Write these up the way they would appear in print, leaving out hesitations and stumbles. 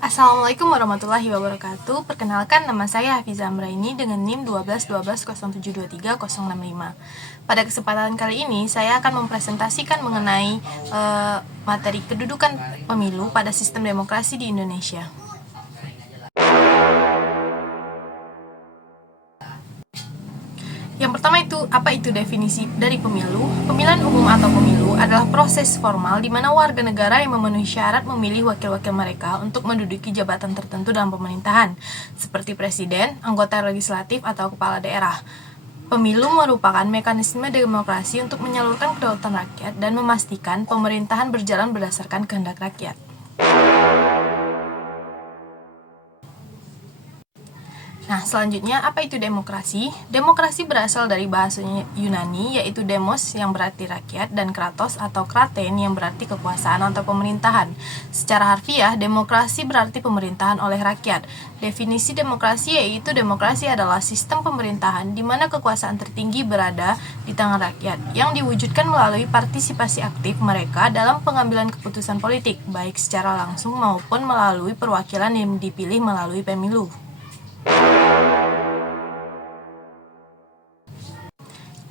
Assalamualaikum warahmatullahi wabarakatuh. Perkenalkan, nama saya Hafiza Amraini dengan NIM 12 12 0723 065. Pada kesempatan kali ini, saya akan mempresentasikan mengenai materi kedudukan pemilu pada sistem demokrasi di Indonesia. Yang pertama itu, apa itu definisi dari pemilu? Pemilihan umum atau pemilu adalah proses formal di mana warga negara yang memenuhi syarat memilih wakil-wakil mereka untuk menduduki jabatan tertentu dalam pemerintahan, seperti presiden, anggota legislatif, atau kepala daerah. Pemilu merupakan mekanisme demokrasi untuk menyalurkan kedaulatan rakyat dan memastikan pemerintahan berjalan berdasarkan kehendak rakyat. Nah, selanjutnya, apa itu demokrasi? Demokrasi berasal dari bahasa Yunani, yaitu demos yang berarti rakyat dan kratos atau kraten yang berarti kekuasaan atau pemerintahan. Secara harfiah, demokrasi berarti pemerintahan oleh rakyat. Definisi demokrasi yaitu demokrasi adalah sistem pemerintahan di mana kekuasaan tertinggi berada di tangan rakyat, yang diwujudkan melalui partisipasi aktif mereka dalam pengambilan keputusan politik, baik secara langsung maupun melalui perwakilan yang dipilih melalui pemilu.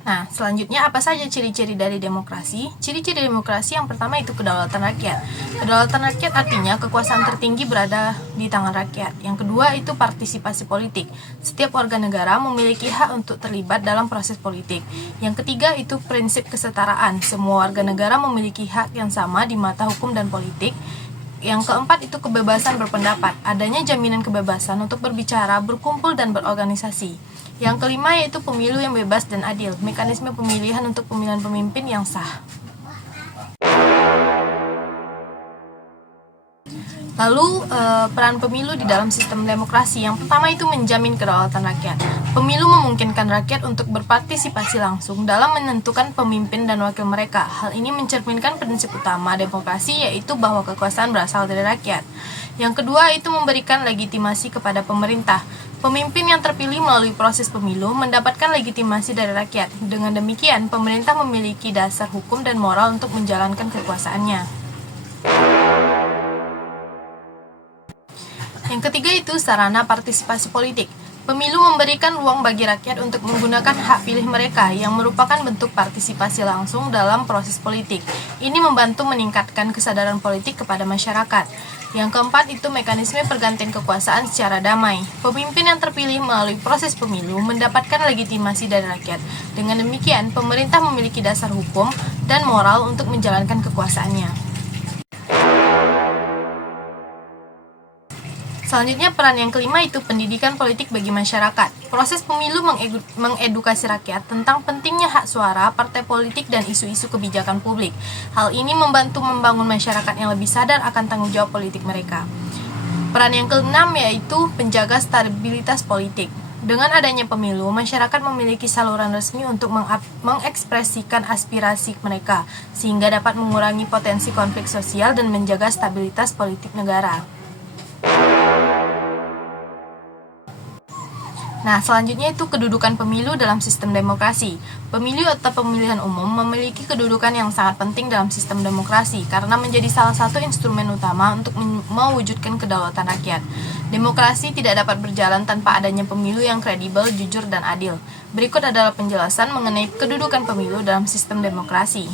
Nah, selanjutnya apa saja ciri-ciri dari demokrasi? Ciri-ciri demokrasi yang pertama itu kedaulatan rakyat. Kedaulatan rakyat artinya kekuasaan tertinggi berada di tangan rakyat. Yang kedua itu partisipasi politik. Setiap warga negara memiliki hak untuk terlibat dalam proses politik. Yang ketiga itu prinsip kesetaraan. Semua warga negara memiliki hak yang sama di mata hukum dan politik. Yang keempat itu kebebasan berpendapat. Adanya jaminan kebebasan untuk berbicara, berkumpul, dan berorganisasi. Yang kelima yaitu pemilu yang bebas dan adil. Mekanisme pemilihan untuk pemilihan pemimpin yang sah. Lalu, peran pemilu di dalam sistem demokrasi. Yang pertama itu menjamin kedaulatan rakyat. Pemilu memungkinkan rakyat untuk berpartisipasi langsung dalam menentukan pemimpin dan wakil mereka. Hal ini mencerminkan prinsip utama demokrasi, yaitu bahwa kekuasaan berasal dari rakyat. Yang kedua itu memberikan legitimasi kepada pemerintah. Pemimpin yang terpilih melalui proses pemilu mendapatkan legitimasi dari rakyat. Dengan demikian, pemerintah memiliki dasar hukum dan moral untuk menjalankan kekuasaannya. Yang ketiga itu sarana partisipasi politik. Pemilu memberikan ruang bagi rakyat untuk menggunakan hak pilih mereka yang merupakan bentuk partisipasi langsung dalam proses politik. Ini membantu meningkatkan kesadaran politik kepada masyarakat. Yang keempat itu mekanisme pergantian kekuasaan secara damai. Pemimpin yang terpilih melalui proses pemilu mendapatkan legitimasi dari rakyat. Dengan demikian, pemerintah memiliki dasar hukum dan moral untuk menjalankan kekuasaannya. Selanjutnya, peran yang kelima itu pendidikan politik bagi masyarakat. Proses pemilu mengedukasi rakyat tentang pentingnya hak suara, partai politik, dan isu-isu kebijakan publik. Hal ini membantu membangun masyarakat yang lebih sadar akan tanggung jawab politik mereka. Peran yang keenam yaitu penjaga stabilitas politik. Dengan adanya pemilu, masyarakat memiliki saluran resmi untuk mengekspresikan aspirasi mereka, sehingga dapat mengurangi potensi konflik sosial dan menjaga stabilitas politik negara. Nah, selanjutnya itu kedudukan pemilu dalam sistem demokrasi. Pemilu atau pemilihan umum memiliki kedudukan yang sangat penting dalam sistem demokrasi karena menjadi salah satu instrumen utama untuk mewujudkan kedaulatan rakyat. Demokrasi tidak dapat berjalan tanpa adanya pemilu yang kredibel, jujur, dan adil. Berikut adalah penjelasan mengenai kedudukan pemilu dalam sistem demokrasi.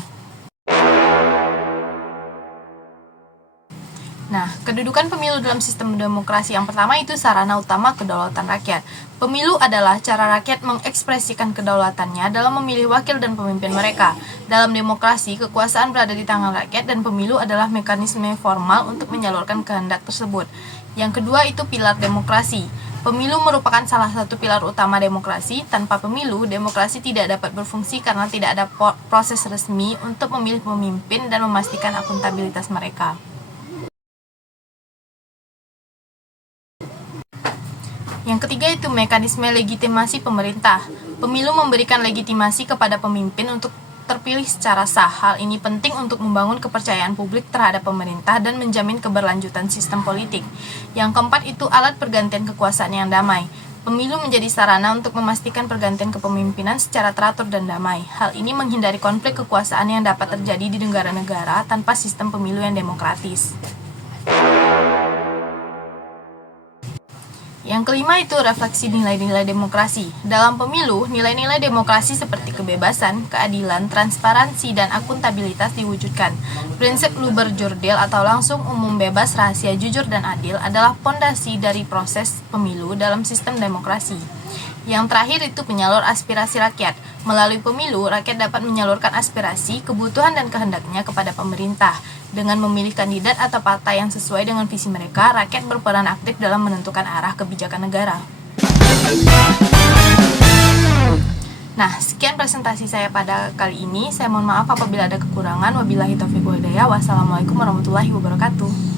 Nah, kedudukan pemilu dalam sistem demokrasi yang pertama itu sarana utama kedaulatan rakyat. Pemilu adalah cara rakyat mengekspresikan kedaulatannya dalam memilih wakil dan pemimpin mereka. Dalam demokrasi, kekuasaan berada di tangan rakyat dan pemilu adalah mekanisme formal untuk menyalurkan kehendak tersebut. Yang kedua itu pilar demokrasi. Pemilu merupakan salah satu pilar utama demokrasi. Tanpa pemilu, demokrasi tidak dapat berfungsi karena tidak ada proses resmi untuk memilih pemimpin dan memastikan akuntabilitas mereka. Yang ketiga itu mekanisme legitimasi pemerintah. Pemilu memberikan legitimasi kepada pemimpin untuk terpilih secara sah. Hal ini penting untuk membangun kepercayaan publik terhadap pemerintah dan menjamin keberlanjutan sistem politik. Yang keempat itu alat pergantian kekuasaan yang damai. Pemilu menjadi sarana untuk memastikan pergantian kepemimpinan secara teratur dan damai. Hal ini menghindari konflik kekuasaan yang dapat terjadi di negara-negara tanpa sistem pemilu yang demokratis. Yang kelima itu refleksi nilai-nilai demokrasi. Dalam pemilu, nilai-nilai demokrasi seperti kebebasan, keadilan, transparansi, dan akuntabilitas diwujudkan. Prinsip Luber-Jurdil atau langsung, umum, bebas, rahasia, jujur, dan adil adalah pondasi dari proses pemilu dalam sistem demokrasi. Yang terakhir itu penyalur aspirasi rakyat. Melalui pemilu, rakyat dapat menyalurkan aspirasi, kebutuhan, dan kehendaknya kepada pemerintah. Dengan memilih kandidat atau partai yang sesuai dengan visi mereka, rakyat berperan aktif dalam menentukan arah kebijakan negara. Nah, sekian presentasi saya pada kali ini. Saya mohon maaf apabila ada kekurangan. Wabillahi taufiq wal hidayah. Wassalamualaikum warahmatullahi wabarakatuh.